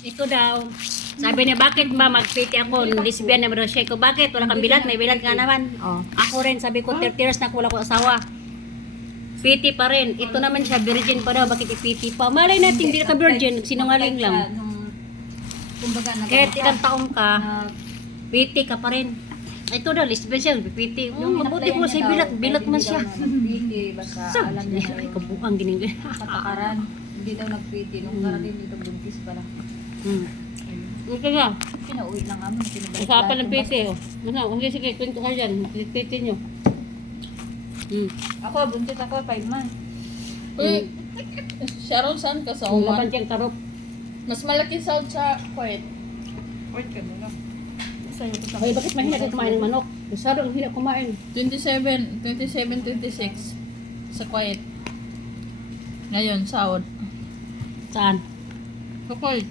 Ito daw. Sabi niya, bakit ba magpiti ako? Lesbian na daw siya. Ikaw, bakit? Wala kang bilat? May bilat ka naman. Oh. Ako rin, sabi ko, 30 years na wala ko asawa. Piti pa rin. Ito naman siya, virgin pa daw. Bakit ipiti pa? Malay natin, hindi ka virgin. Sinungaling lang. Kumbaga, Kahit ilang taong ka, piti ka pa rin. Ito daw, lesbian siya, piti. Yung mabuti mo sa bilat man siya. Nagpiti, basta alam niya na yung Kabuang gining. patakaran. Hindi daw nagpiti. Nung karating dito, buntis pala. Ito nga. Pinauwi lang namin. Usapan ng piti. Ano, sige, kwento ka dyan. Piti nyo. Ako, buntis ako, 5 months. Uy, Sharon, saan ka sa Ang Oman? laban siyang tarop. Mas malaki sahod sa Kuwait. Wait ka muna. Sa'yo ko Ay, bakit mahina ka kumain ng manok? Masyado ang hina kumain. 27, 26 sa Kuwait. Ngayon, sahod. Saan? Sa Kuwait.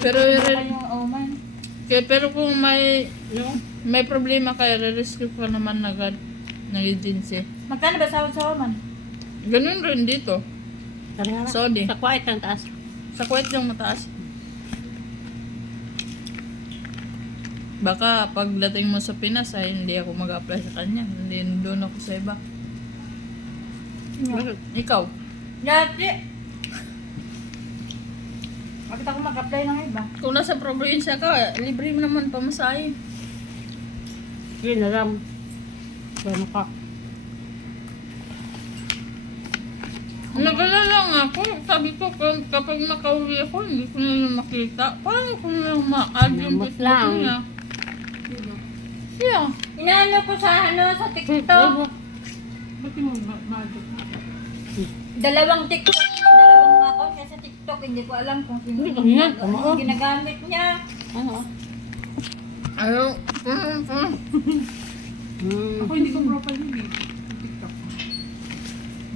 Pero, Yung Oman. pero kung may No? problema kayo, re-rescue ka naman agad ng agency. Magkano ba sahod sa Oman? Ganun rin dito. Saudi. Sa quiet ang taas. Sa Kuwait yung mataas. Baka pagdating mo sa Pinas ay hindi ako mag-apply sa kanya. Hindi doon ako sa iba. Ikaw? Yati! Bakit ako mag-apply ng iba? Kung nasa probinsya ka, libre mo naman pamasahe. Yun na lang. Ano ka? Nagala lang ako. Sabi ko, kapag makauwi ako, hindi ko na yung makita. Paano ko na yung ma-add yung Lamot Facebook lang. niya? Siya. Inaano ko sa sa TikTok. Ba't mo ma-add? Dalawang TikTok. Dalawang account niya sa TikTok. Hindi ko alam kung sino Hindi ko nga. yung ginagamit niya. Ano? Ayaw. Hmm. Ako hindi ko profile yun eh. TikTok.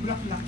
Block lang.